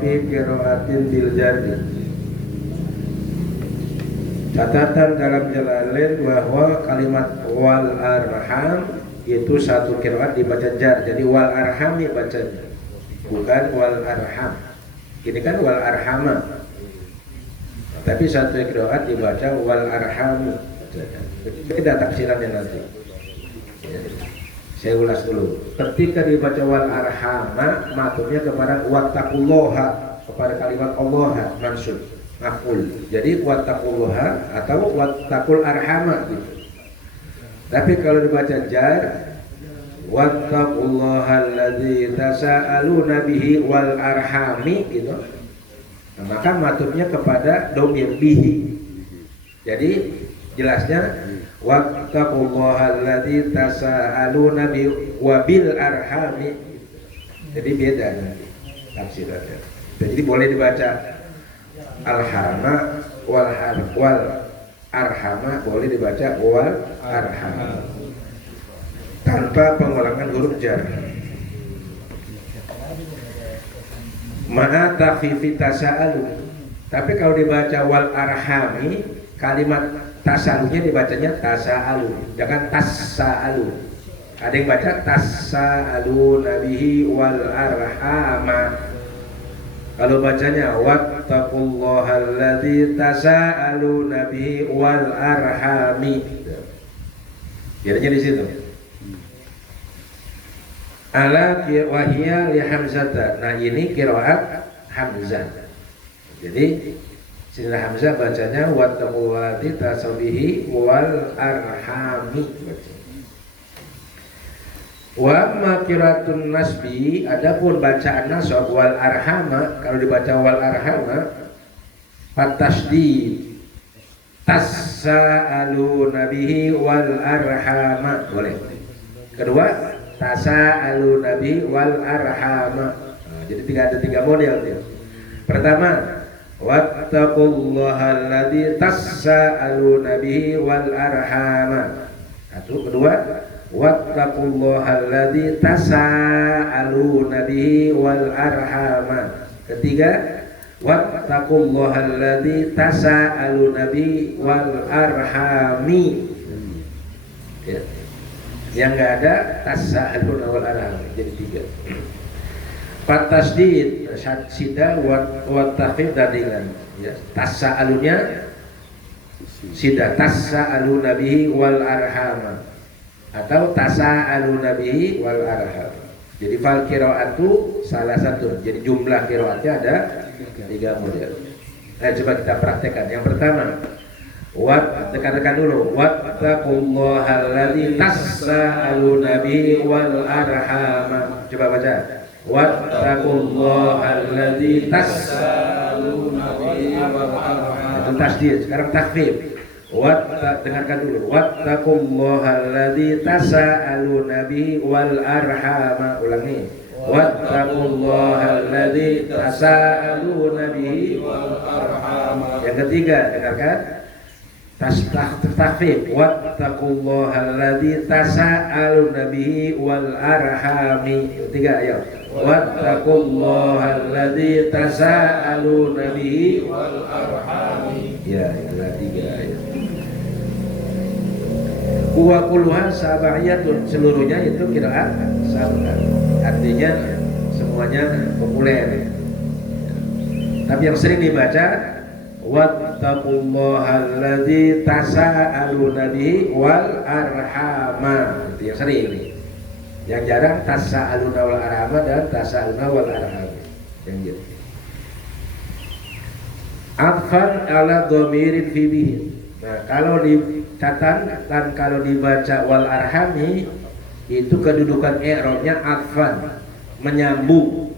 fi qiraatin bil jarri. Catatan dalam Jalalain bahwa kalimat wal arham itu satu qiraat dibaca jar. Jadi wal arhami bacanya, bukan wal arham. Ini kan wal arhama. Tapi satu qiraat dibaca wal arhamu. Beda tafsirannya nanti. Ya. Saya ulas dulu. Ketika dibaca wal arhama, maksudnya kepada wattaqullaha, kepada kalimat Allah mansub maf'ul. Jadi wattaqullaha atau wattaqul arhama gitu. Tapi kalau dibaca jar, wattaqullaha alladzi tasaaluna bihi wal arhami gitu. Nah, maka maksudnya kepada dhamir bihi. Jadi jelasnya wattaqullaha alladzi tasaaluna bi wabil arhami. Jadi beda nanti tafsirannya. Jadi boleh dibaca alhama wal arhama, boleh dibaca wal arhama tanpa pengulangan huruf jar. Ma'a takhfifi tasa'alu. Tapi kalau dibaca wal arhami, kalimat tasalunya dibacanya tasa'alu, jangan tasa'alu. Ada yang baca tasa'alu nabihi wal arhama. Kalau bacanya wattaqullaha alladzi tasa'aluna bihi wal arhami. Jadinya di situ. Ala wahiyya li hamzata. Nah, ini qiraat Hamzah. Jadi Sayyidina Hamzah bacanya wattaqullaha alladzi tasa'aluna bihi wal arhami. Wa ma qiraatun nasbi, adapun bacaan nasab wal arhama, kalau dibaca wal arhama fatasdid tasaalu nabihi wal arhama boleh. Kedua tasaalu nabi wal arhama. Nah, jadi ada tiga model dia. Pertama wattaqullaha alladzi tasaalu nabihi wal arhama. Satu. Kedua wattaqullaha alladzi tasaaluna bihi wal arhama. Ketiga wattaqullaha alladzi tasaaluna bihi wal arhami. Ya. Yang enggak ada tasaaluna wal arhami, jadi tiga. Fatasdid sida wa takhfif dadilan. Ya, tasaalunya sida tasaaluna bihi wal arhama atau tasa'aluna bihi wal arham. Jadi fal qiraatu salah satu. Jadi jumlah qiraatnya ada tiga model. Coba kita praktekkan. Yang pertama, tekan-tekan dulu. Wattaqullaha alladzi tasa'aluna bihi wal arham. Coba baca. Wattaqullaha alladzi tasa'aluna bihi wal arham. Itu tasdid. Sekarang takhfif. Dengarkan dulu. Wattaqullaha alladzi tasaaluna bihi wal arhama. Ulangi. Wattaqullaha alladzi tasaaluna bihi wal arhama. Yang ketiga, dengarkan. Takhfif. Wattaqullaha alladzi tasaaluna bihi wal arhami. Ketiga, ayo. Wattaqullaha alladzi tasaaluna bihi wal arhami. Ya, tiga ayat. Wa kulluha sab'iyatun, seluruhnya itu qiraat sab'ah. Artinya semuanya populer. Tapi yang sering dibaca wattaqullaha alladzi tasaaluna bihi wal arhama. Itu yang sering ini. Yang jarang tasaaluna wal arhama dan tasaaluna wal arham. Yang gitu. Atfan ala dhamirin fi bihi. Nah, kalau dicatat kalau dibaca wal arhami itu kedudukan i'rabnya atfan, menyambung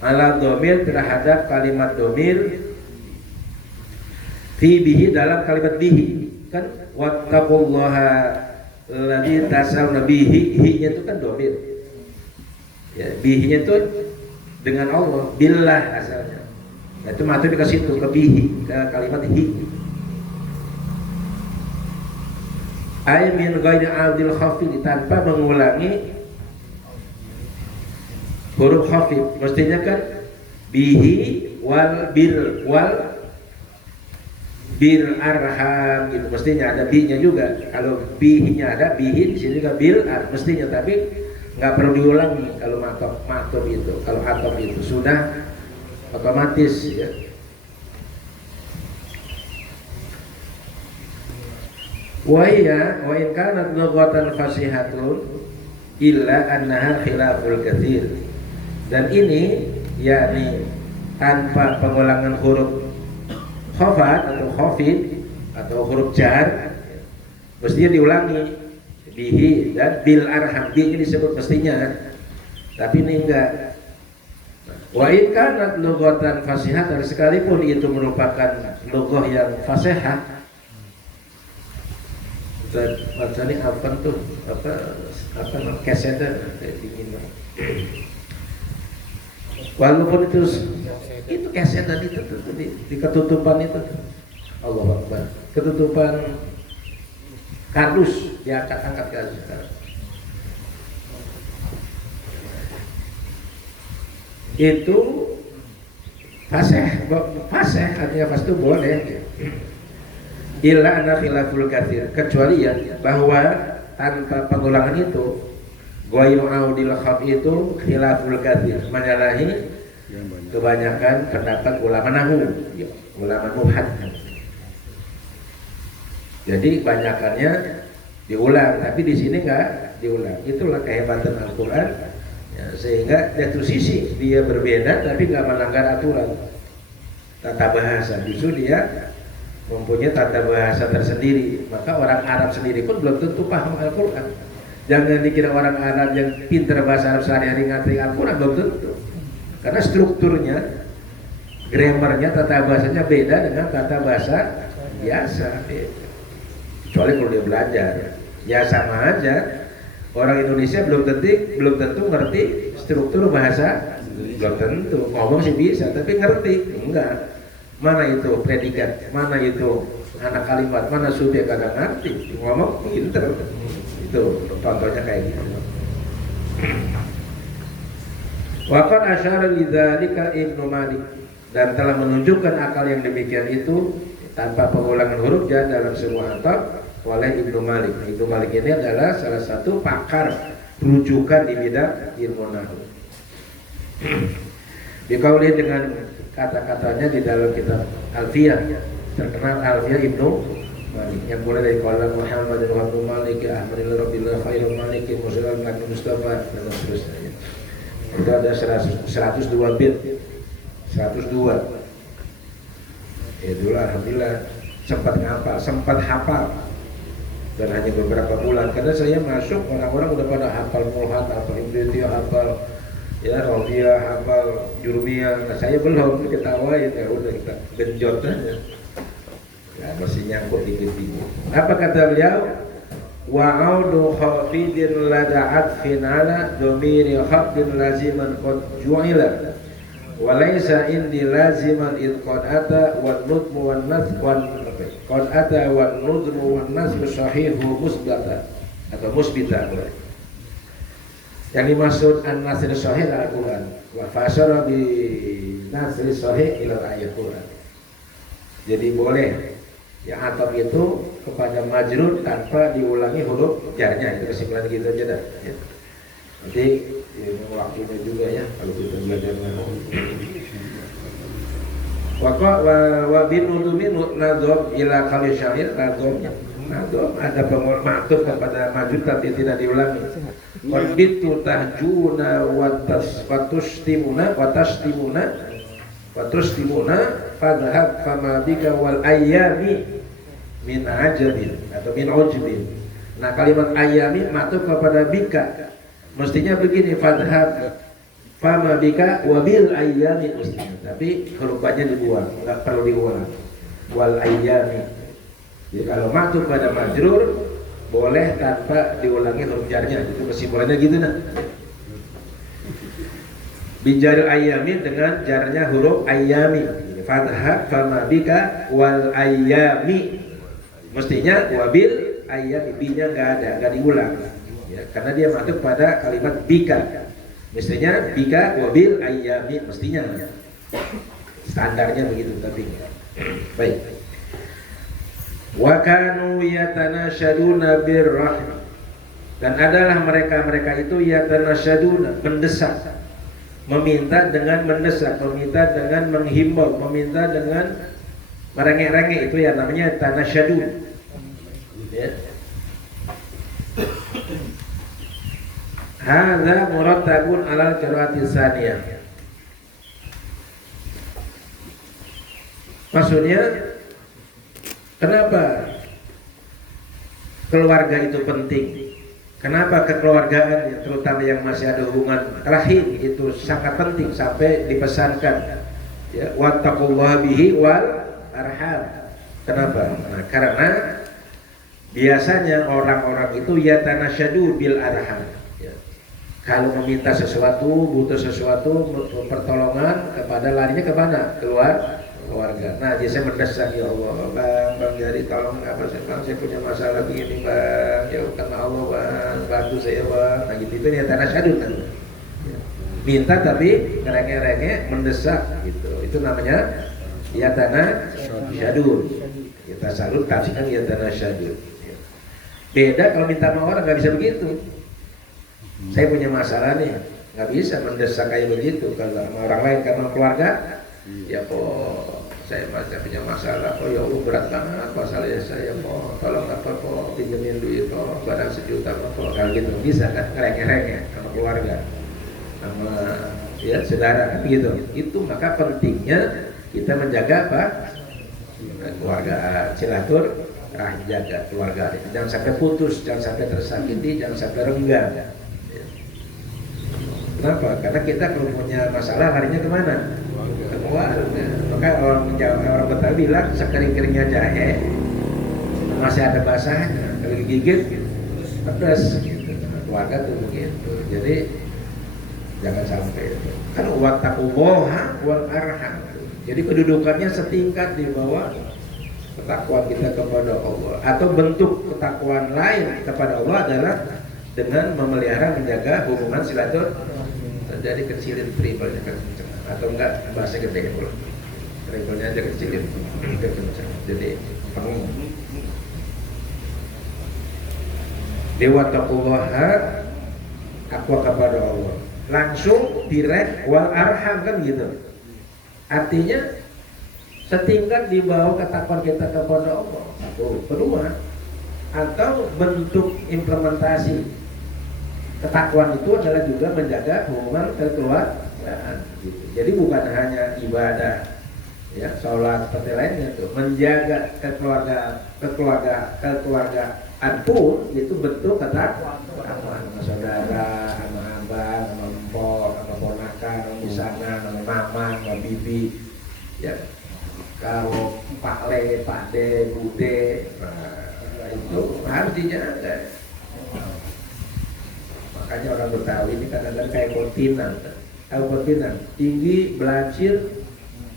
ala dhamir terhadap kalimat dhamir fi bihi dalam kalimat bihi. Kan wattaqullaha alladzi tasawna bihi, hi-nya itu kan dhamir. Ya, bihi-nya itu dengan Allah, billah asalnya. Nah, itu maksudnya ke situ, ke bihi, ke kalimat hi. Ay min ghairi adil khafid, tanpa mengulangi huruf khafid. Mestinya kan bihi wal bil arham gitu, mestinya ada bi-nya juga. Kalau bihi-nya ada, bihi di sini juga bil mestinya, tapi nggak perlu diulangi kalau matok itu. Kalau atok itu sudah otomatis ya. Wa in kanat lughatan fasihatun illa annaha khilaful katsir. Dan ini yakni tanpa pengulangan huruf khafat atau khafid atau huruf jar mestinya diulangi bihi dan bil arham, ini disebut mestinya, tapi ini enggak. Wa in kanat lughatan fasihatan, sekalipun itu merupakan lughah yang fasihah. Dan bacanya apa tuh, apa kesetan kayak dingin, walaupun itu kesetan itu tuh, di ketutupan itu, Allahu Akbar, ketutupan kardus diangkat-angkat ke atas. Itu fasih artinya fas itu boleh. Illa anna khilaful katsir, kecuali ya bahwa tanpa pengulangan itu ghairu audil khaf itu khilaful katsir, menyalahi kebanyakan pendapat ulama nahwu, ulama muhaddits. Jadi banyakannya diulang, tapi di sini enggak diulang. Itulah kehebatan Al-Qur'an ya, sehingga satu sisi dia berbeda tapi enggak melanggar aturan tata bahasa, justru dia mempunyai tata bahasa tersendiri. Maka orang Arab sendiri pun belum tentu paham Al-Quran. Jangan dikira orang Arab yang pintar bahasa Arab sehari-hari ngerti Al-Quran, belum tentu. Karena strukturnya, grammarnya, tata bahasanya beda dengan tata bahasa biasa. Kecuali kalau dia belajar, ya sama aja. Orang Indonesia belum tentu ngerti struktur bahasa, belum tentu. Ngomong sih bisa, tapi ngerti enggak. Mana itu predikat, mana itu anak kalimat, mana subjek, kadang ngerti, ngomong pinter. Itu contohnya kayak gitu. Waqad asyara lidzalika Ibnu Malik, dan telah menunjukkan akal yang demikian itu tanpa pengulangan huruf jar dalam semua atap oleh Ibnu Malik. Ibnu Malik ini adalah salah satu pakar rujukan di bidang ilmu nahwu. Dikauli dengan kata-katanya di dalam kitab Alfiyah, terkenal Alfiyah Ibnu Malik, yang mulai dari qala Muhammad wa Ibnu Malik Ahmadil Rabbil Khairul Malik Muslim Nabi Mustafa dan seterusnya. Itu ada 102 bit, 102. Itulah alhamdulillah sempat hafal dan hanya beberapa bulan, karena saya masuk orang-orang udah pada hafal mulhat, hafal Ibnu hafal ya Rafiyah, hafal Jurumiyah. Nah, saya belum, ketawain ya udah kita genjot aja. Ya masih nyangkut dikit-dikit. Apa kata beliau? Wa audu khafidin lada'at finala domiri khafdin laziman qad ju'ila wa laysa indi laziman id qad ata wan nudmu wan nas qad ata wan nudmu wan nas sahihu musbata atau musbita. Yang dimaksud an-nasr sahih adalah Al-Quran. Wa fasyara bi nasr sahih ila ayat Quran. Jadi boleh yang atap itu kepada majrur tanpa diulangi huruf jarnya. Itu kesimpulan gitu aja dah. Ya. Nanti ya, waktunya juga ya kalau kita belajar nahwu. Wa bin nudumi nadhab ila qali syair, nadhabnya ada maktub kepada majrur tapi tidak diulangi. Wabitu tahjuna watustimuna fadhhab fama bika wal ayyami min ajabin atau min ujbin. Nah, kalimat ayyami maktub kepada bika, mestinya begini, fadhhab fama bika wabil ayyami mestinya, tapi huruf ba-nya dibuang, enggak perlu diulang, wal ayyami. Jadi kalau maktub pada majrur boleh tanpa diulangi huruf jarnya. Itu kesimpulannya gitu nah. Bijaril ayyami dengan jarnya huruf ayyami. Fathah fama bika wal ayyami. Mestinya wabil ayyami, bi-nya enggak diulang. Ya, karena dia masuk pada kalimat bika. Mestinya bika wabil ayyami mestinya. Standarnya begitu tapi baik. Wa kanu yatanasyaduna birrahim, dan adalah mereka itu yatanasyaduna, mendesak, meminta dengan mendesak, meminta dengan menghimbau, meminta dengan merengek-rengek, itu ya namanya tanasyadun. Ya. Hadza murattabun alal qiraati tsaniyah. Maksudnya kenapa keluarga itu penting? Kenapa kekeluargaan, terutama yang masih ada hubungan rahim, itu sangat penting sampai dipesankan ya, wattaqullaha bihi wal arham. Kenapa? Nah, karena biasanya orang-orang itu yatanasyadu bil arham ya. Kalau meminta sesuatu, butuh sesuatu, pertolongan, kepada larinya kemana? Keluarga. Nah, dia saya mendesak, ya Allah, bang jadi tolong apa saya punya masalah begini bang, ya karena Allah bang, bantu saya bang. Nah gitu, itu dia tanah syadun kan. Minta tapi ngerengek-rengek, mendesak gitu. Itu namanya ya tanah syadun. Kita salut tapi kan ya tanah syadun. Beda kalau minta sama orang, nggak bisa begitu. Saya punya masalah nih, nggak bisa mendesak kayak begitu kalau sama orang lain, karena keluarga. Ya kok saya masih punya masalah, oh ya Allah berat banget masalahnya saya, kok tolong apa kok pinjemin duit kok barang 1 juta kok, kalau gitu bisa kan, ngereng-ngereng sama keluarga, sama ya saudara kan gitu. Itu maka pentingnya kita menjaga apa? Keluarga, silaturahim, jaga keluarga, jangan sampai putus, jangan sampai tersakiti, jangan sampai renggang. Kenapa? Karena kita kalau punya masalah larinya kemana? Keluarga. Maka orang Betawi bilang sekering-keringnya jahe masih ada basahnya, kalau digigit pedas gitu. Keluarga tuh begitu. Jadi jangan sampai itu. Kan wattaqullaha wal arham. Jadi kedudukannya setingkat di bawah ketakwaan kita kepada Allah. Atau bentuk ketakwaan lain kepada Allah adalah dengan memelihara, menjaga hubungan silaturahim. Jadi kecilin tribalnya kan, atau enggak bahasa gede pula, tribalnya aja kecilin, jadi penuh. Dewa taqullaha, takwa kepada Allah, langsung direct wal arham kan gitu. Artinya setingkat di bawah ketakwaan kita kepada Allah. Satu, kedua, atau bentuk implementasi ketakwaan itu adalah juga menjaga hubungan kekeluargaan gitu. Jadi bukan hanya ibadah ya, sholat seperti lainnya itu, menjaga kekeluargaan pun itu bentuk ketakwaan sama saudara, sama abang, sama empok, sama ponakan, sama bisana, sama mama, sama bibi ya. Kalau Pak Le, Pak De, Bude, nah, itu harus dijaga. Makanya orang Betawi ini kadang-kadang kayak Pontianak, tahu Pontianak, tinggi, belancir,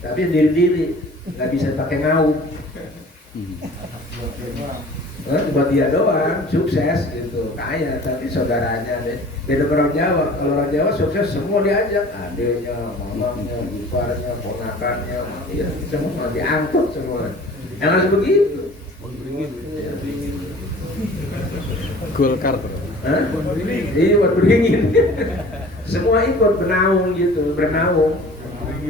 tapi diri-diri, nggak bisa pakai ngau. Buat dia doang, sukses gitu, kaya, tapi saudaranya deh. Beda orang Jawa, kalau orang Jawa sukses semua diajak, adiknya, mamanya, iparnya, ponakannya, ya, semua diangkut semua. Yang harus begitu. Golkar. Iya, buat beringin. Semua ikut bernaung gitu, bernaung.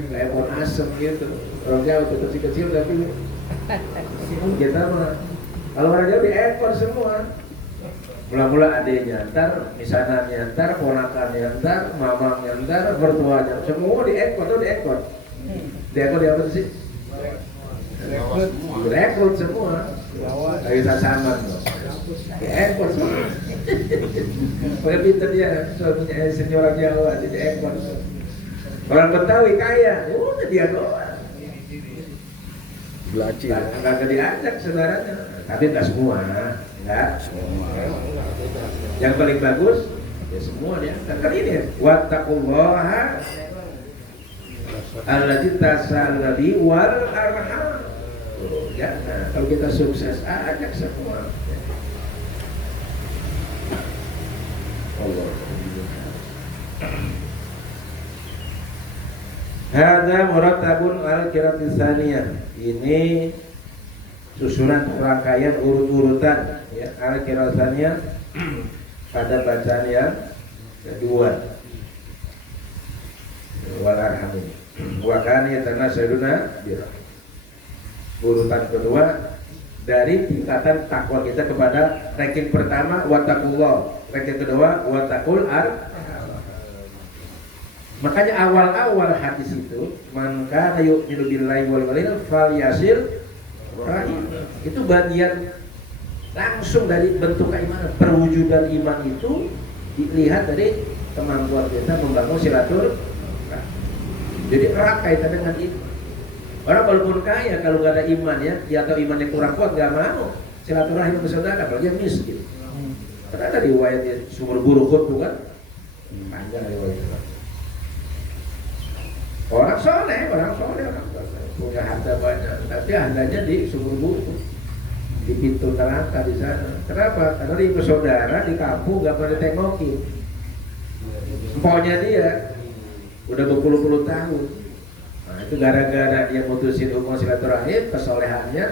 Kayak pohon asem gitu. Orang Jawa itu kecil tapi kita mah kalau orang Jawa diekor semua. Mula-mula adiknya ntar, misalnya ntar, ponakannya ntar, mamangnya ntar, mertuanya, semua diekor tuh diekor. Diekor di apa sih? Direkrut semua. Gak bisa sama tuh. Diekor semua. Pakai pinter dia, suaminya senyoran Jawa, jadi ekor. Orang Betawi kaya, udah dia doang. Belajar. Nggak diajak saudaranya, tapi nggak semua, nggak semua. Yang paling bagus, ya semua dia. Kan ini, wattaqullaha allati tasallati wal arham. Ya, nah, kalau kita sukses, ajak semua. Allah. Hadza murattabun al-qira'atis tsaniyah. Ini susunan rangkaian urut-urutan ya al-qira'atis tsaniyah pada bacaan yang kedua. Wal arham ini. Wa kana yatanasaruna bir. Urutan kedua dari tingkatan takwa kita kepada ranking pertama wattaqullah, ranking kedua wattaqul ar. Makanya awal-awal hadis itu man kana yu'minu billahi wal yawmil falyasil rahim. Itu bagian langsung dari bentuk keimanan. Perwujudan iman itu dilihat dari kemampuan kita membangun silaturahim. Jadi erat kaitan dengan itu. Orang walaupun kaya kalau nggak ada iman ya atau imannya kurang kuat nggak mau silaturahim ke saudara, apalagi yang miskin. Karena ada riwayatnya sumur burukut bukan? Panjang riwayatnya. Orang soleh punya harta banyak, tapi hartanya di sumur burukut, di pintu neraka di sana. Kenapa? Karena di saudara di kampung nggak pernah ditengokin. Empoknya dia udah berpuluh-puluh tahun. Nah, itu gara-gara dia mutusin hubungan silaturahim, kesolehannya,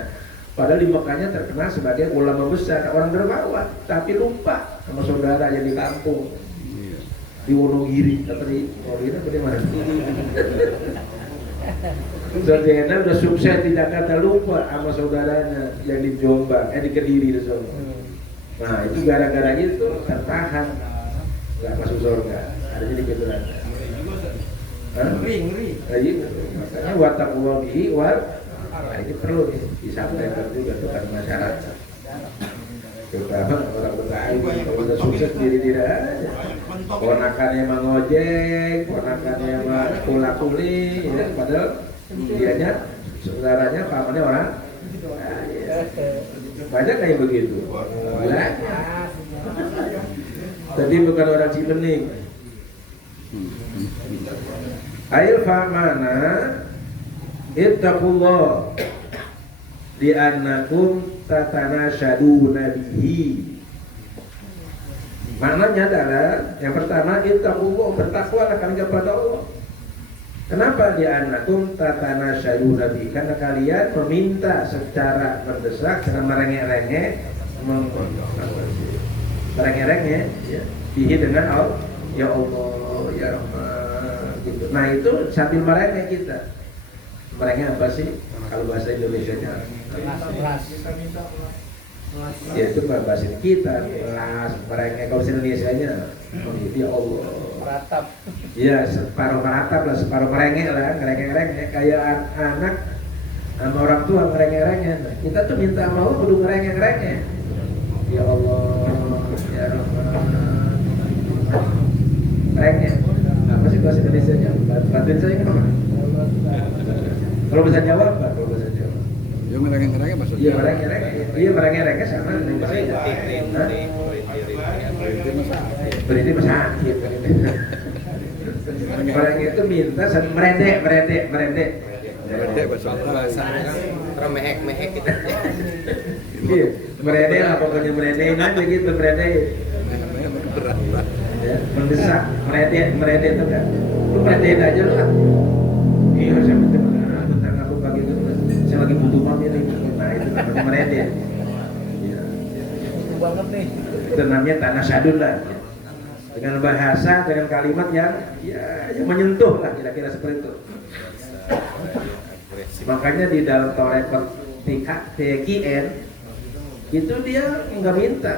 padahal di Mekahnya terkenal sebagai ulama besar, orang dermawan, tapi lupa sama saudara yang di kampung, di Wonogiri, atau di Wonogiri atau di mana? Saudara udah sukses di Jakarta, lupa sama saudaranya yang di Jombang, di Kediri di sana. Nah, itu gara-gara itu tertahan, nggak masuk surga, ada jadi kebetulan. Ngeri. Makanya wattaqullah bihi wal. Nah, ini perlu disampaikan juga kepada masyarakat. Terutama orang Betawi kalau udah sukses diri-diri aja. Ponakannya mah ngojek, ponakannya mah kula-kuli, ya, padahal dianya saudaranya pamannya orang. Nah, ya. Banyak kayak begitu. Banyak. Tapi bukan orang Cibening. Ail famana ittaqullah di annakum tatanashaduna bihi. Maknanya adalah yang pertama ittaqullah, bertakwalah kalian kepada Allah. Kenapa di annakum tatanashaduna bihi? Karena kalian meminta secara mendesak, secara merengek-rengek, merengek-rengek ya, bihi dengan Allah, ya Allah, ya Rahman. Gitu. Nah itu sambil merengek kita. Merengek apa sih? Kalau bahasa Indonesianya? Ya itu bahasa kita. Merengek kalau bahasa Indonesianya, ya Allah. Meratap. Ya separuh meratap lah, separuh merengek lah, ngerengek-rengek kayak anak sama orang tua ngerengek-rengek. Nah, kita tuh minta sama Allah kudu ngerengek-rengek. Ya Allah, ya Rahman. Rengek. Apa sih bahasa Indonesianya? Bantuin saya kenapa? Kalau bahasa Jawa apa? Kalau bahasa Jawa? Ya merengek-rengek maksudnya. Iya merengek-rengek. Iya merengek-rengek sama dengan bahasa Jawa. Berarti sakit. Orang itu minta meredek. Meredek bahasa Terus mehek gitu. Iya, meredek lah pokoknya meredekin aja gitu meredek. berat. Ya, mendesak, meredek itu kan. Lu meredek aja lu lah. Iya, saya bentar aku pagi itu. Saya lagi butuh mami nih. Nah, itu namanya meredek. Iya. Butuh banget nih. Itu namanya tanah sadun lah. Dengan bahasa, dengan kalimat yang yang menyentuh lah kira-kira seperti itu. Makanya di dalam Torekot TKN itu dia nggak minta,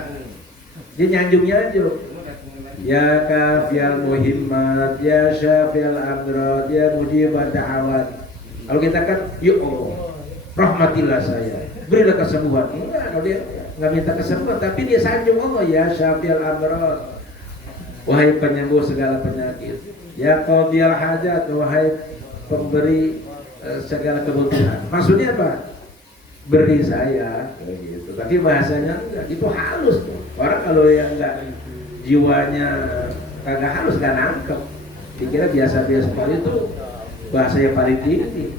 dia nyanjung. Ya kafiyal muhimmat, ya syafiyal amrad, ya mujibat da'awat. Kalau kita kan, ya Allah, rahmatilah saya, berilah kesembuhan. Enggak, kalau dia nggak minta kesembuhan, tapi dia sanjung Allah, ya syafiyal amrad, wahai penyembuh segala penyakit. Ya qadiyal hajat, wahai pemberi segala kebutuhan. Maksudnya apa? Beri saya, gitu. Tapi bahasanya enggak, itu halus tuh. Orang kalau yang enggak jiwanya kagak halus, gak nangkep, dikira biasa-biasa. Itu bahasa yang paling tinggi.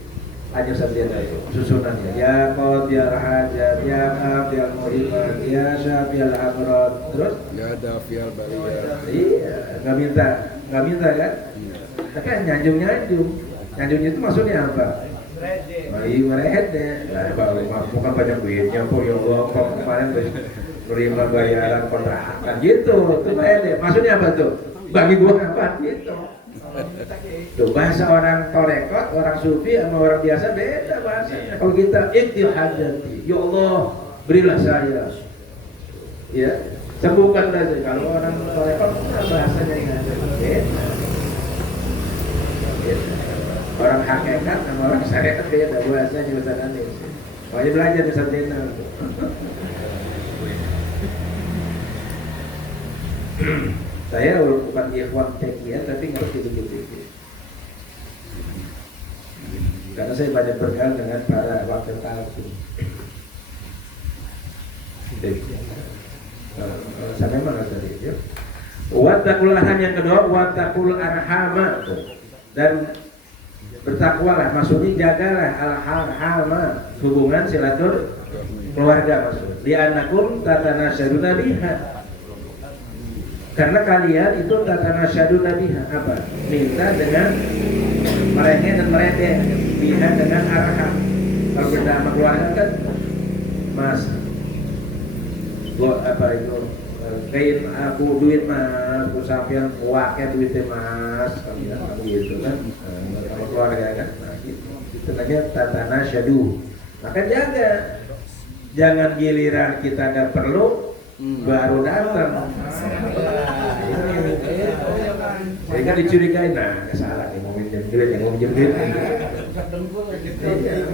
Hanya saja susunannya. Ya qadiyal hajat, ya qadiyal muhimmat, ya syafiyal amrad. Terus? Ya dafiyal baliyah. Iya, nggak minta kan? Tapi nyanjung. Nyanjung itu maksudnya apa? Bayi merede, nah, bukan banyak duitnya kok ya Allah, kok kemarin terima bayaran kontrakan gitu, itu merede. Maksudnya apa tuh? Bagi gua apa gitu? Tuh bahasa orang torekot, orang sufi sama orang biasa beda bahasanya. Kalau kita iktihadati, ya Allah berilah saya, ya sembuhkanlah saya. Kalau orang torekot bahasanya yang beda. Orang hakikat sama orang syariat beda bahasanya Ustaz Anis. Wajib belajar Ustaz Zainal. Saya bukan ikhwan tekiyah tapi ngerti dikit-dikit. Karena saya banyak bergaul dengan para wakil talqin. Sampai mana tadi? Ya. Wattaqul arham yang kedua, wattaqul arhama dan bertakwalah, maksudnya jagalah al-arhama, hubungan silatur keluarga maksudnya. Li'annakum tatanasyaduna biha. Karena kalian itu tatanasyaduna biha apa? Minta dengan merengek dan merede, biha dengan arham. Kalau benda sama keluarga kan mas, gua apa itu? Kain aku duit mas, aku sampean wakil duitnya mas, kalian gitu kan, sama keluarga kan, nah gitu. Itu namanya tatanasyadu. Maka jaga, jangan giliran kita ada perlu baru datang. Jadi kan dicurigai, nah salah nih mau minjem duit, yang mau minjem duit.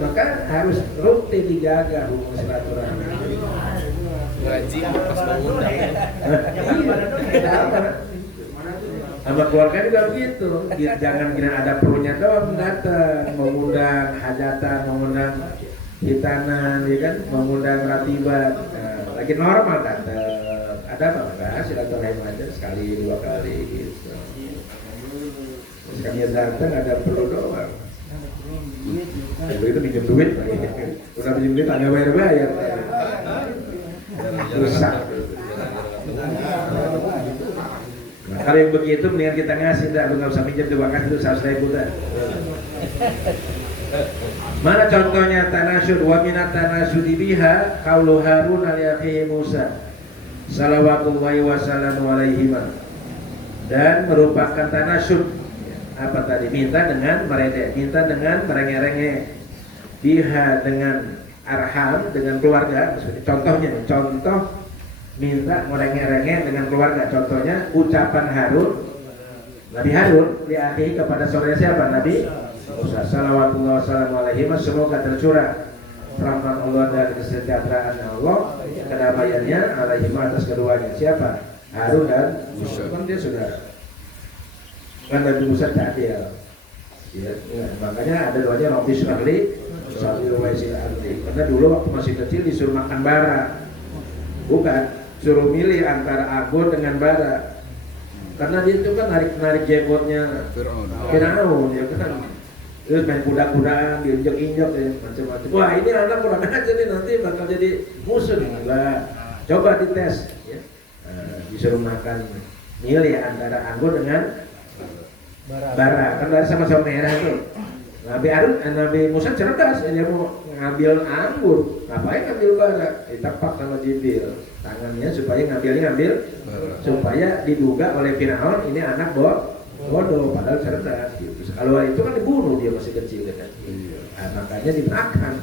Maka harus rutin dijaga hubungan silaturahmi. Ngaji pas mengundang. Sama keluarga juga begitu. Jangan kira ada perlunya doang datang, mengundang hajatan, mengundang hitanan, ya kan, mengundang ratibat. Nah, lagi normal datang. Ada apa enggak? Silaturahim aja sekali dua kali gitu. Sekali datang ada perlu doang. Itu pinjam duit, udah pinjam duit agak bayar. Rusak. Nah, kalau yang begitu mendingan kita ngasih dah, lu nggak usah minjem dua kali itu 100.000 dah. Mana contohnya tanasyud? Wa minat tanasyudi biha qaulu Harun li akhihi Musa salawatullahi wa salamu alaihi. Dan merupakan tanasyud apa tadi? Minta dengan merede, minta dengan merengek-rengek, biha dengan arham, dengan keluarga. Maksudnya contohnya, contoh minta merengek-rengek dengan keluarga. Contohnya ucapan Harun, Nabi Harun di akhir kepada saudara siapa? Nabi Musa. Salawatullah wassalamu alaihi, semoga tercurah rahmat Allah dan kesejahteraan Allah, kedamaiannya alaihi atas keduanya. Siapa? Harun dan Musa. Kan dia saudara. Kan Nabi Musa cadil. Ya, makanya ada doanya Rabbi syrahli sadri wa yassir amri. Karena dulu waktu masih kecil disuruh makan bara. Bukan, suruh milih antara anggur dengan bara. Karena dia itu kan narik jenggotnya Firaun, ya kan. Terus main kuda-kudaan, diinjek-injek ya, macam-macam. Wah, ini anak kurang aja nih, nanti bakal jadi musuh nih. Nah, coba dites ya. Disuruh makan, milih antara anggur dengan bara. Kan dari sama-sama merah tuh. Nabi Musa cerdas, dia mau ngambil anggur, ngapain ngambil bara? Ditepak sama Jibril tangannya supaya ngambil supaya diduga oleh Firaun ini anak bodoh, padahal cerdas gitu. Kalau itu kan dibunuh, dia masih kecil kan. Nah, makanya dimakan,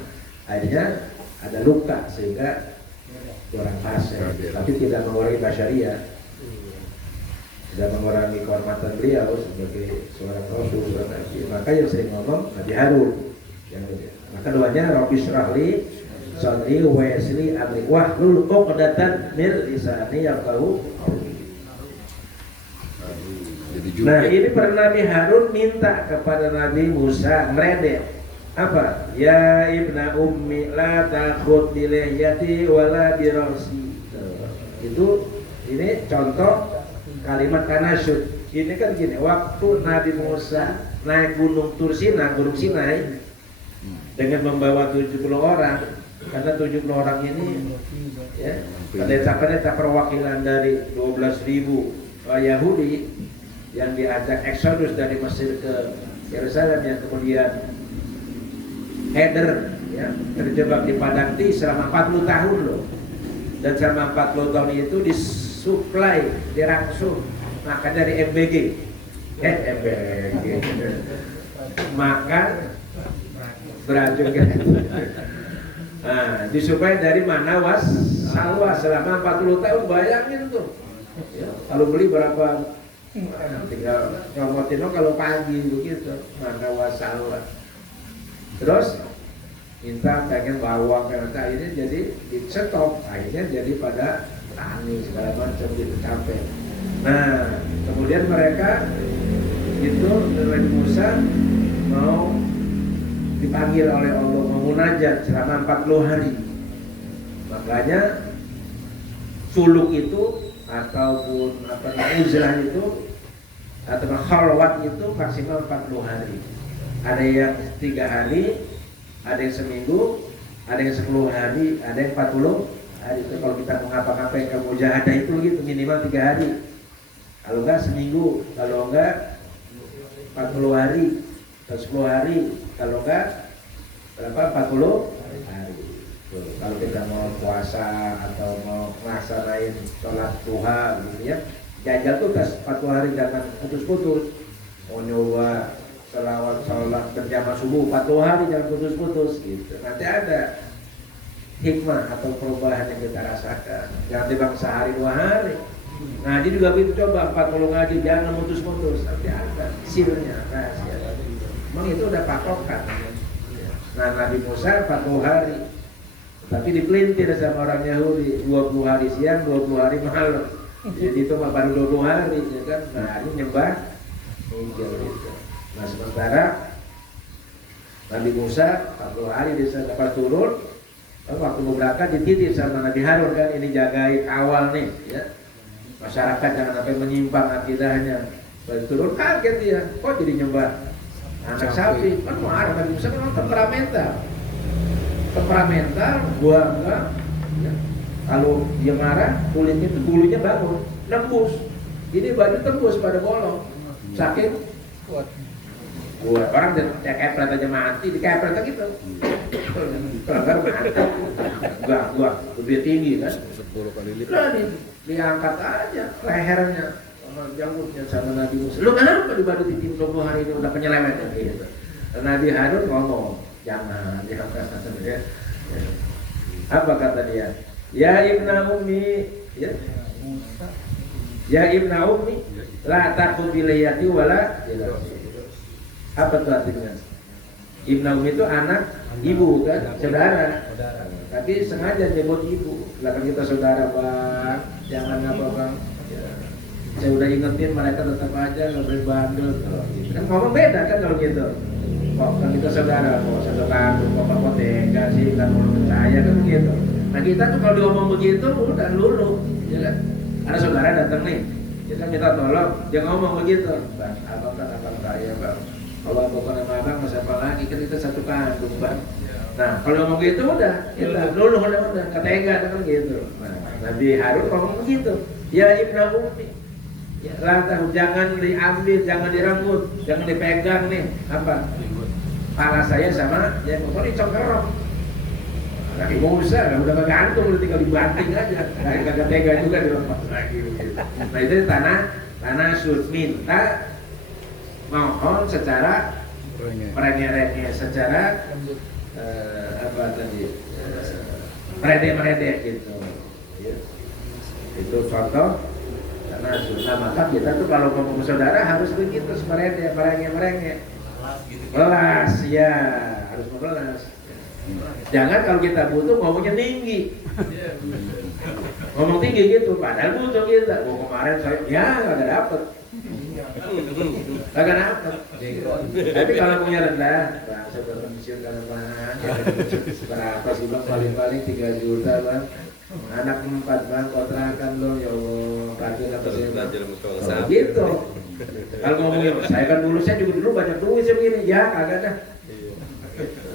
akhirnya ada luka sehingga orang fasik, tapi tidak mengurangi basyariah, tidak mengurangi kehormatan beliau sebagai seorang rasul, seorang nabi. Maka yang sering ngomong Nabi Harun yang ini. Maka doanya Rabbi syrahli sadri wa yassir amri wahlul 'uqdatan min lisani yafqahu qawli. Nah, ini pernah Nabi Harun minta kepada Nabi Musa merede apa? Ya ibna ummi la takhud bi lihyati wala bi ra'si. Itu ini contoh kalimat tanasyud. Ini kan gini, waktu Nabi Musa naik gunung Tursina, gunung Sinai dengan membawa 70 orang, karena 70 orang ini ya, pendeta perwakilan dari 12.000 Yahudi yang diajak eksodus dari Mesir ke Yerusalem yang kemudian Heder ya, terjebak di padang Ti selama 40 tahun loh. Dan selama 40 tahun itu disuplai, dirangsung makan dari MBG. MBG. Makan beracun kan. Nah, disuplai dari mana salwa selama 40 tahun, bayangin tuh. Ya, kalau beli berapa, tinggal ngomotin kalau pagi begitu, mana salwa. Terus minta pengen bawa kereta, akhirnya jadi di stop, akhirnya jadi pada tani segala macam gitu, capek. Nah, kemudian mereka itu Nabi Musa mau dipanggil oleh Allah, mau munajat selama 40 hari. Makanya suluk itu ataupun uzlah itu atau khalwat itu maksimal 40 hari. Ada yang 3 hari, ada yang seminggu, ada yang 10 hari, ada yang 40 hari. Itu kalau kita mau ngapa-ngapain ke mujahadah itu gitu, minimal 3 hari. Kalau enggak seminggu, kalau enggak 40 hari atau 10 hari, kalau enggak berapa 40 hari. Tuh, kalau kita mau puasa atau mau ngelaksanain sholat duha gitu ya, jajal tuh 40 hari, jangan putus-putus. Mau nyoba sholat berjamaah subuh 40 hari, jangan putus-putus gitu. Nanti ada hikmah atau perubahan yang kita rasakan. Jangan tiba sehari 2 hari. Ngaji juga begitu, coba 40 ngaji, jangan putus-putus. Nanti ada sirnya, rahasia. Memang itu udah patokan. Nah, Nabi Musa 40 hari, tapi dipelintir sama orang Yahudi 20 hari siang, 20 hari malam. Jadi itu baru 20 hari, ya kan? Nah, ini nyembah hijau gitu. Nah, sementara Nabi Musa 40 hari dia dapat turun. Waktu mau berangkat dititip sama Nabi Harun kan, ini jagain awal nih ya. Masyarakat jangan sampai menyimpang akidahnya. Baru turun kaget dia, kok jadi nyembah anak sapi? Kan marah, Nabi Musa kan temperamental, gua enggak ya. Kalau dia marah, kulitnya itu bulunya bangun, nembus. Ini baju tembus pada bolong. Sakit kuat. Orang kepret aja mati, dikepret gitu. Pelanggar mati. Gua lebih tinggi kan. 10 kali lipat. Lah diangkat aja lehernya sama janggutnya sama Nabi Musa. Lu kenapa dibadu di tim 20 hari ini udah penyelewet gitu. Nabi Harun ngomong, jangan ya. Apa kata dia? Ya ibna ummi, ya. Ya ibna ummi, la taqu bilayati wala. Apa itu artinya? Ibnu Ummi itu anak ibu kan, saudara. Tapi sengaja nyebut ibu. Belakang kita saudara bang, jangan apa bang. Ya. Saya udah ingetin mereka tetap aja nggak boleh bandel. Kan ngomong beda kan kalau gitu. Kok kan kita saudara, kok satu kampung, kok tega sih, kan mau percaya kan begitu. Nah kita tuh kalau diomong begitu udah lulu, ya kan? Ada saudara datang nih, kita minta tolong, jangan ngomong begitu. Bang, abang kan abang saya bang. Kalau abang sama abang mau siapa lagi, kan kita satu kampung bang. Nah kalau ngomong gitu udah, kita luluh udah ketega kan gitu. Nah, Nabi Harun ngomong begitu, ya ibna ummi, ya lah jangan diambil, jangan direnggut, jangan dipegang nih apa? Pala saya sama, ya mau dicongkerok. Nabi Musa udah kegantung, udah tinggal dibanting aja, kagak tega juga dilepas lagi. Nah itu tanah sud minta mohon secara merengek-rengek, secara apa tadi merede-merede gitu ya. Itu contoh karena sunnah. Maka kita tuh kalau ngomong saudara harus begitu, merengek-merengek belas ya, harus membelas. Jangan kalau kita butuh ngomongnya tinggi, ngomong tinggi gitu padahal butuh kita. Kemarin saya ya nggak dapet. Kagak dapat. Tapi kalau punya rendah, bahasa berpensiun kalau bang, berapa sih bang? Paling-paling 3 juta bang. Anak 4 bang, kontrakan dong ya Allah. Parkir atau saya gitu. Kalau ngomongin, saya kan saya juga dulu banyak duit saya begini, ya kagak dah.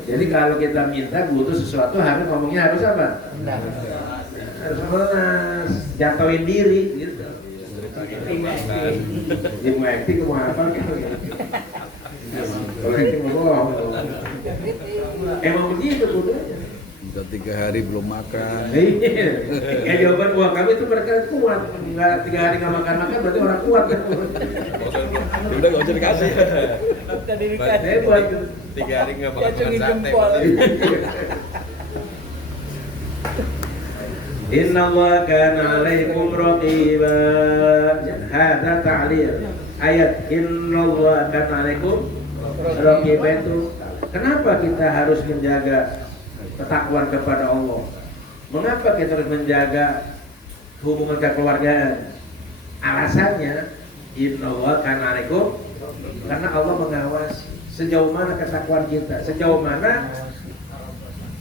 Jadi kalau kita minta butuh sesuatu harus ngomongnya harus apa? Harus melas, jatuhin diri gitu. Ilmu akting mau apa gitu. Mereka bohong. Emang begitu kudanya. Udah 3 hari belum makan. Iya. Ya jawaban buah kami itu mereka kuat. Nggak 3 hari nggak makan berarti orang kuat kan. Udah nggak usah dikasih. Tadi dikasih. Hebat. 3 hari nggak makan Cacungin sate. jempol. Inna Allah kana alaikum raqiba. Hada ta'lil. Ayat Inna Allah kana alaikum raqiba itu kenapa kita harus menjaga ketakwaan kepada Allah? Mengapa kita harus menjaga hubungan kekeluargaan? Alasannya Inna Allah kana alaikum, karena Allah mengawasi sejauh mana ketakwaan kita, sejauh mana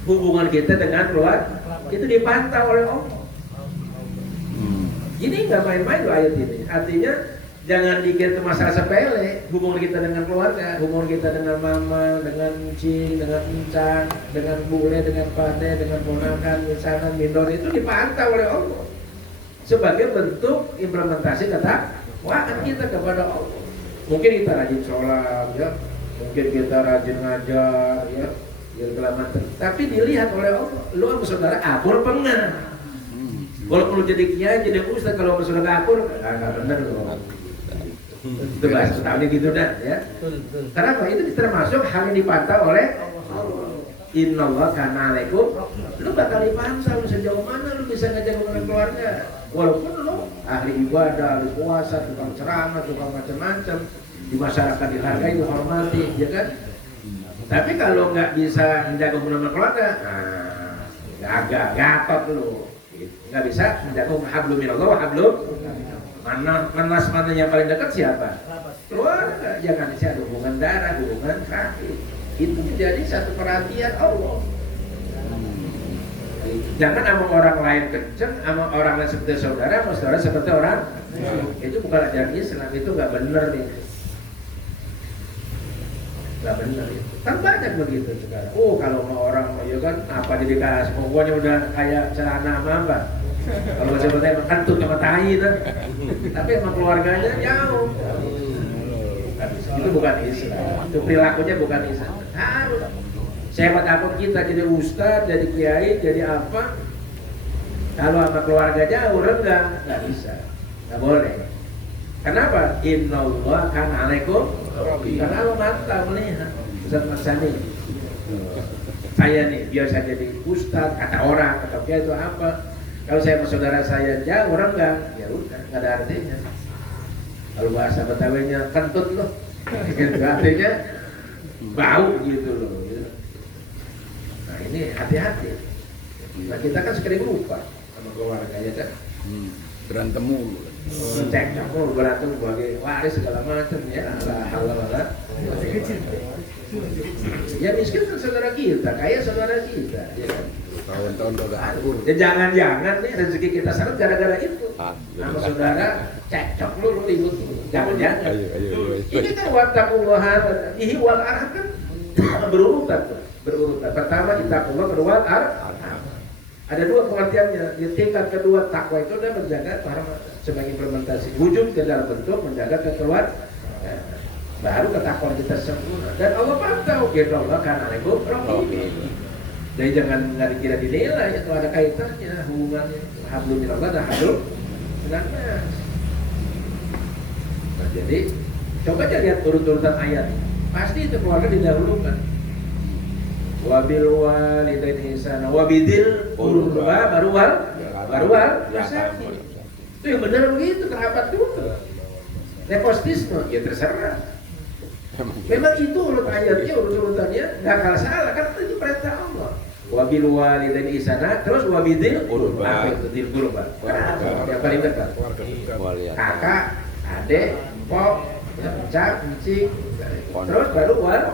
hubungan kita dengan keluarga itu dipantau oleh Allah. Ini nggak main-main loh ayat ini. Artinya jangan dikira itu masalah sepele. Hubungan kita dengan keluarga, hubungan kita dengan mama, dengan cing, dengan encang, dengan bule, dengan pade, dengan ponakan, misalkan minor itu dipantau oleh Allah sebagai bentuk implementasi ketakwaan kita kepada Allah. Mungkin kita rajin sholat, ya, mungkin kita rajin ngajar, ya, tapi dilihat oleh Allah, lu sama saudara akur apa enggak? Walaupun lu jadi kiai, jadi ustaz, kalau sama saudara akur, nggak bener loh. Itu bahasa tahunnya gitu dah, ya. Kenapa? Itu termasuk hal yang dipantau oleh Allah. Inna Allah kana alaikum. Lu bakal dipantau sejauh mana lu bisa ngajar hubungan keluarga. Walaupun lu ahli ibadah, ahli puasa, tukang ceramah, tukang macam-macam, di masyarakat dihargai, dihormati, ya kan? Tapi kalau nggak bisa menjaga hubungan keluarga, agak gatot lu, nggak bisa menjaga hablum minallah wa hablum mana yang paling dekat siapa? Keluarga. Jangan ada hubungan darah, hubungan kaki. Itu menjadi satu perhatian Allah. Jangan sama orang lain kenceng, sama orang lain seperti saudara, sama saudara seperti orang. Itu bukan ajaran Islam, itu nggak benar nih. Nggak benar itu. Kan banyak begitu sekarang. Oh kalau mau orang ya kan apa dikasih, pokoknya udah kayak celana apa. Kalau sebetulnya emang kentut sama tai kan. Tapi emang keluarganya jauh. Itu bukan Islam. Itu perilakunya bukan Islam. Harus. Sehebat apapun kita jadi ustaz, jadi kiai, jadi apa, kalau sama keluarga jauh renggang, nggak bisa, nggak boleh. Kenapa? Inna Allah kana alaikum. Karena Allah mata melihat. Ustaz Mas Sani, saya nih biasa jadi ustaz, kata orang, kata kiai itu apa? Kalau saya sama saudara saya jauh renggang, ya udah, nggak ada artinya. Kalau bahasa Betawinya kentut loh, artinya bau gitu loh. Nah ini hati-hati. Nah kita kan sekali lupa sama keluarga ya kan. Berantem mulu. Cekcok mulu, berantem sebagai waris segala macam ya. Alhamdulillah. Ya miskin kan saudara kita, kaya saudara kita, ya kan. Tahun-tahun udah akur. Ya jangan-jangan nih rezeki kita sangat gara-gara itu. Sama saudara cekcok lu ribut. Jangan-jangan. Ini kan wattaqullaha ihi wal arham kan berurutan tuh. Berurutan. Pertama ittaqullah, kedua arham. Ada dua pengertiannya. Di tingkat kedua takwa itu adalah menjaga kehormatan sebagai implementasi. Wujud ke dalam bentuk menjaga kekeluargaan. Baru ketakwaan kita sempurna. Dan Allah pantau. Ya Allah kan alaikum rahim. Jadi jangan nggak dikira dinilai, itu ada kaitannya hubungannya hablum minallah dan hablum minannas. Nah jadi coba aja lihat urut-urutan ayat, pasti itu keluarga didahulukan. Wabil walidaini ihsana wabidil qurba baru wal yasakin. Itu yang benar begitu, kerabat dulu. Nepotisme ya terserah. Memang itu urut ayatnya, urut-urutannya nggak kalah salah, kan itu perintah Allah. Wabil walidaini ihsana, terus wabidil qurba. Apa itu dil qurba? Yang paling dekat. Kakak, adik, pok, encak, encik, terus baru wal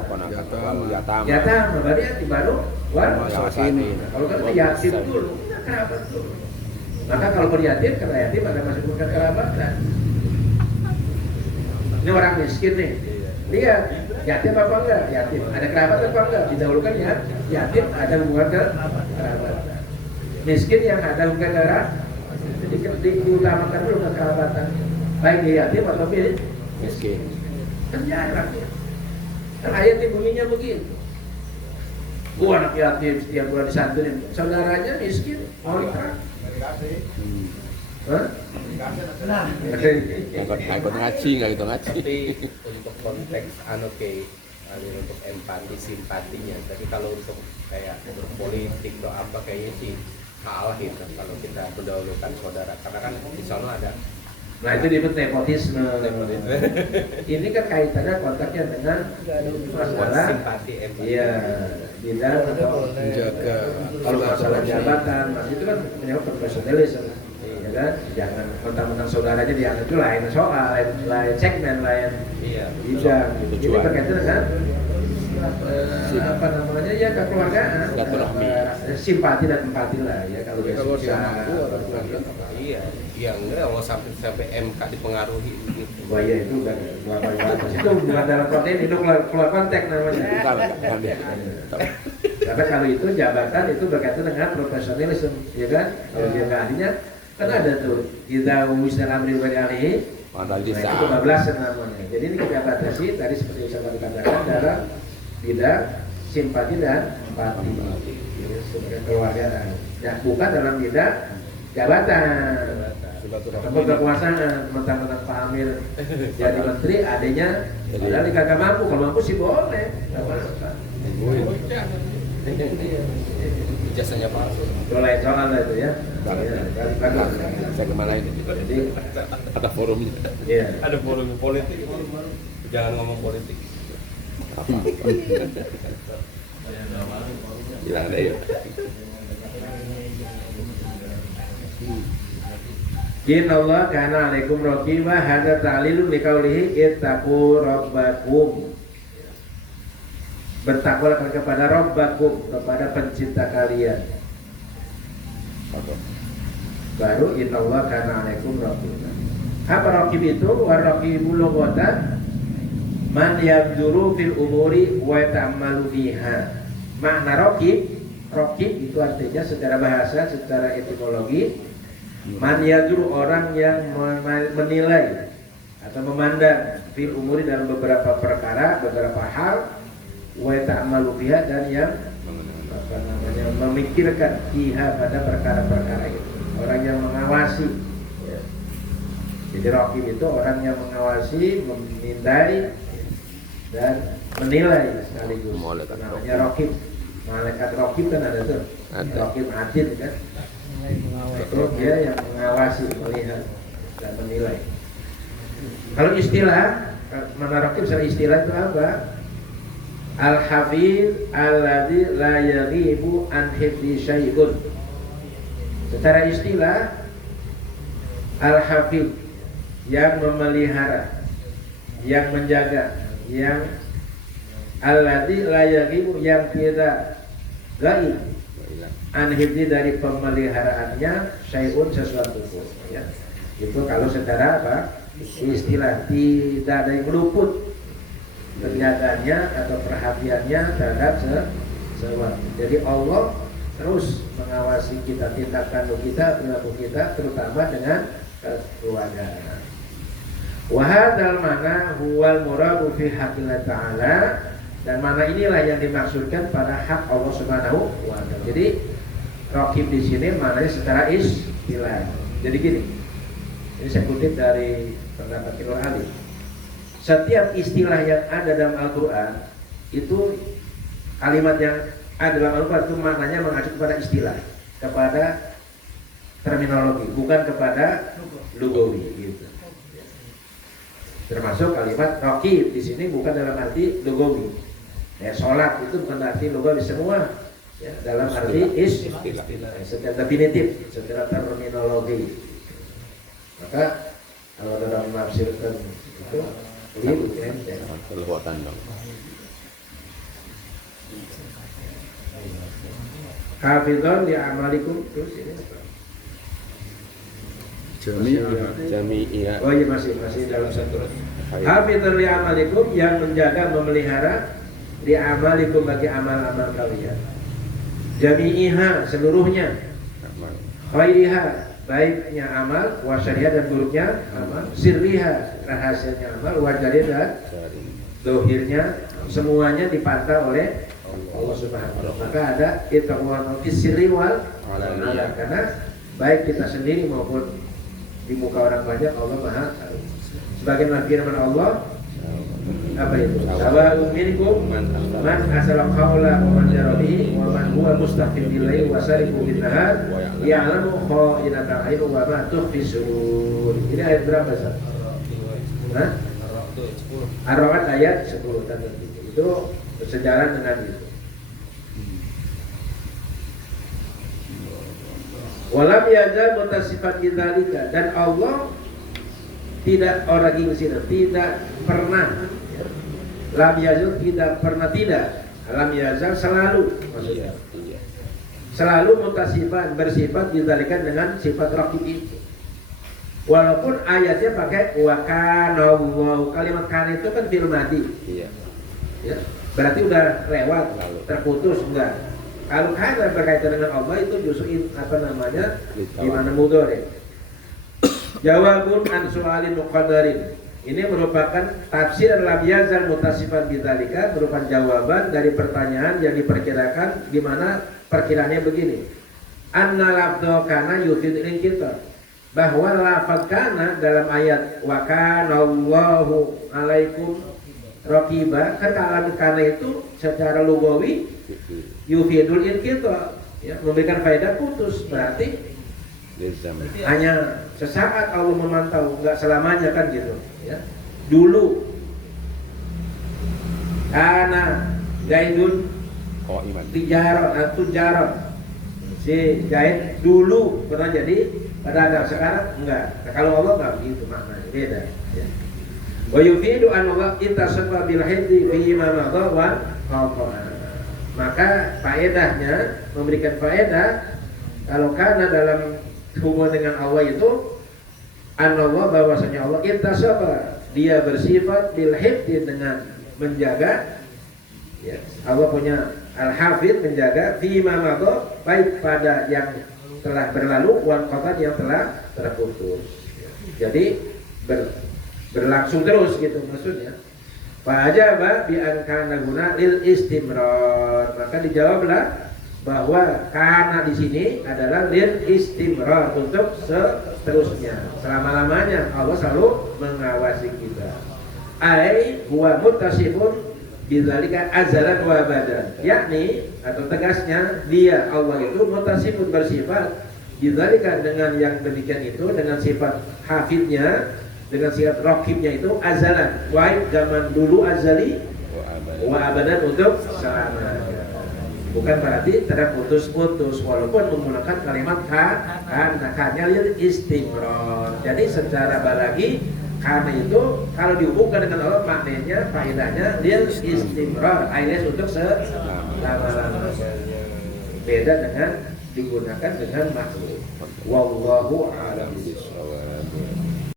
yatam, berarti baru wal yatim. Kalau kan yatim dulu, kerabat dulu. Maka kalau beryatim, karena yatim ada masih bukan kerabatan. Ini orang miskin nih. Lihat, yatim apa enggak? Yatim. Ada kerabat apa enggak? Didahulukan ya. Yatim ada hubungan kerabatan. Miskin yang ada hubungan kerabatan. Jadi diutamakan dulu kerabatan. Baik dia yatim atau miskin. Kan jarak ya. Kan ayat bunyinya begitu. Gua anak yatim setiap bulan disantunin, saudaranya miskin, kontrak. Hah? Nggak ikut ngaji, nggak ikut ngaji. Tapi untuk konteks untuk empati simpatinya, tapi kalau untuk kayak politik atau apa kayaknya sih kalah gitu kalau kita mendahulukan saudara, karena kan di sana ada. Nah itu disebut nepotisme. Ini kan kaitannya kontaknya dengan masalah simpati, empati. iya bidang atau Menjaga kalau masalah jabatan, mas itu kan menyangkut profesionalisme, ya kan? Jangan mentang-mentang saudaranya dianggap itu lain soal, lain segmen, lain Iya. bidang. Ini berkaitan dengan apa namanya ya kekeluargaan, simpati dan empati lah ya kalau dia Kalau dia susah. mampu harus belajar. Iya, enggak kalau sampai MK dipengaruhi gitu. Wah ya itu kan luar biasa. Itu bukan dalam konteks itu keluar konteks namanya. Bukan dia. Karena kalau itu jabatan itu berkaitan dengan profesionalisme, ya kan? Kalau dia nggak ahlinya, kan ada tuh kita wisna amri wa alihi. Padahal Nah, itu kebablasan namanya. Jadi ini kita batasi tadi seperti yang saya katakan dalam bidang simpati dan empati. Ini sebagai keluargaan. Ya, bukan dalam bidang jabatan. Atau kekuasaan, mentang-mentang Pak Amir jadi menteri, adanya padahal dia kagak mampu, kalau mampu sih boleh, nggak apa-apa. Ijazahnya palsu. Itu lain soal lah itu ya. Bagus. Saya kemana ini? Jadi, Ada forumnya. iya. Ada forum politik. Jangan ngomong politik. Ya ada ya. Inna Allah kana alaikum raqiba hadza ta'lilun liqaulihi ittaqu rabbakum. Bertakwalah kepada Rabbakum, kepada pencipta kalian. Baru inna Allah kana alaikum raqiba. Apa raqib itu? Wa raqibu lughatan man yabduru fil umuri wa ta'malu fiha. Makna raqib itu artinya secara bahasa, secara etimologi man yadru, orang yang menilai atau memandang fil umuri dalam beberapa perkara, beberapa hal, wa ta'malu fiha, dan yang apa namanya memikirkan fiha pada perkara-perkara itu. Orang yang mengawasi. Ya. Jadi raqib itu orang yang mengawasi, memindai dan menilai sekaligus. Namanya raqib. Malaikat raqib kan ada tuh. Raqib atid kan. Itu dia yang mengawasi, melihat dan menilai. Kalau istilah, mana raqib secara istilah itu apa? Al-Hafiz alladzi la yaghibu an hifdzi syai'un. Secara istilah, Al-Hafiz yang memelihara, yang menjaga, yang alladzi la yaghibu, yang tidak gaib an hifdzi, dari pemeliharaannya syai'un, sesuatu pun ya. Itu kalau secara apa? Istilah, tidak ada yang meluput penjagaannya atau perhatiannya terhadap sesuatu. Jadi Allah terus mengawasi kita, tindakan kita, perilaku kita, terutama dengan keluarga. Wa hadzal mana huwal muradu fi haqqillah ta'ala, dan mana inilah yang dimaksudkan pada hak Allah Subhanahu wa ta'ala. Jadi raqib di sini maknanya secara istilah. Jadi gini. Ini saya kutip dari pendapat Nur Ali. Setiap istilah yang ada dalam Al-Quran itu, kalimat yang ada dalam Al-Quran itu maknanya mengacu kepada istilah, kepada terminologi, bukan kepada lugawi gitu. Termasuk kalimat raqib di sini bukan dalam arti lugawi. Ya, sholat itu bukan arti lugawi semua. Ya, dalam arti istilah, secara definitif, secara terminologi. Maka kalau dalam menafsirkan itu Perbuatan dong. hafizan li amalikum, terus ini apa? Jami'iyah. Oh iya, masih dalam satu. Hafizan li amalikum, yang menjaga, memelihara li amalikum, bagi amal-amal kalian. Jami'iha, seluruhnya. Khairiha, baiknya amal, wasyariha, dan buruknya amal, sirriha, rahasianya amal, wajariha, dan dohirnya, semuanya dipantau oleh Allah Subhanahu wa Ta'ala. Maka ada ittaqullah fis sirri wal alaniya, karena baik kita sendiri maupun di muka orang banyak Allah Maha tahu. Sebagaimana firman Allah, apa itu? Sawa'un minkum man asala qawla wa man jarabihi wa man huwa mustaqim bil laili wa sariqu bin nahar ya'lamu kha'inatal a'yun wa ma tukhfi sudur. Ini ayat berapa, Ustaz? Hah? Ar-Ra'd ayat 10 tadi. Itu bersejalan dengan itu. Walam yazal mutasifat bidzalika, dan Allah tidak orang insin, tidak pernah. Lam yazal tidak pernah tidak. Lam yazal selalu maksudnya. Selalu mutasifat bersifat bidzalika dengan sifat raqib itu. Walaupun ayatnya pakai wa kana Allah. Kalimat kana itu kan fil madi. Iya. Ya, berarti udah lewat, terputus enggak. Kalau kana berkaitan dengan Allah itu justru apa namanya? Di mana mudhari. Jawabun an su'alin muqaddarin. Ini merupakan tafsir lam yazal mutasifan bidzalika, merupakan jawaban dari pertanyaan yang diperkirakan, di mana perkiraannya begini. Anna lafdhu kana yufid kita, bahwa lafaz kana dalam ayat wa kana Allahu alaikum raqiba, kata kana itu secara lugawi yufidul inqita, ya, memberikan faedah putus, berarti hanya sesaat Allah memantau, enggak selamanya kan gitu, ya. Dulu karena gaidun tijarah si gaid dulu pernah jadi pedagang, sekarang enggak. Nah, kalau Allah enggak begitu maknanya, beda, ya. Wa yufidu an Allah intasaba bil hiddi fi ma madha wa qata. Maka faedahnya memberikan faedah kalau karena dalam hubungan dengan Allah itu an-Allah, bahwasanya Allah intasaba, dia bersifat bil hifdi, dengan menjaga, ya. Allah punya al-hafid, menjaga fi ma madha, baik pada yang telah berlalu wan qata, yang telah terputus, ya. Jadi berlangsung terus gitu maksudnya. Fa'ajaba bi an kana guna lil istimrar, maka dijawablah bahwa kana di sini adalah lil istimrar, untuk seterusnya, selama-lamanya Allah selalu mengawasi kita. Ai huwa muttasifun bidzalika azalan wa abadan, yakni atau tegasnya dia Allah itu muttasifun, bersifat bidzalika, dengan yang demikian itu, dengan sifat hafidnya, dengan sifat raqibnya itu azalan, baik zaman dulu azali wa abadan, untuk selamanya. Bukan berarti terputus-putus, walaupun menggunakan kalimat kana lil istimrar. Jadi secara balagi kana itu kalau dihubungkan dengan Allah maknanya faedahnya lil istimrar, alias untuk selama-lamanya. Beda dengan digunakan dengan makhluk. Wallahu a'lam bishawab.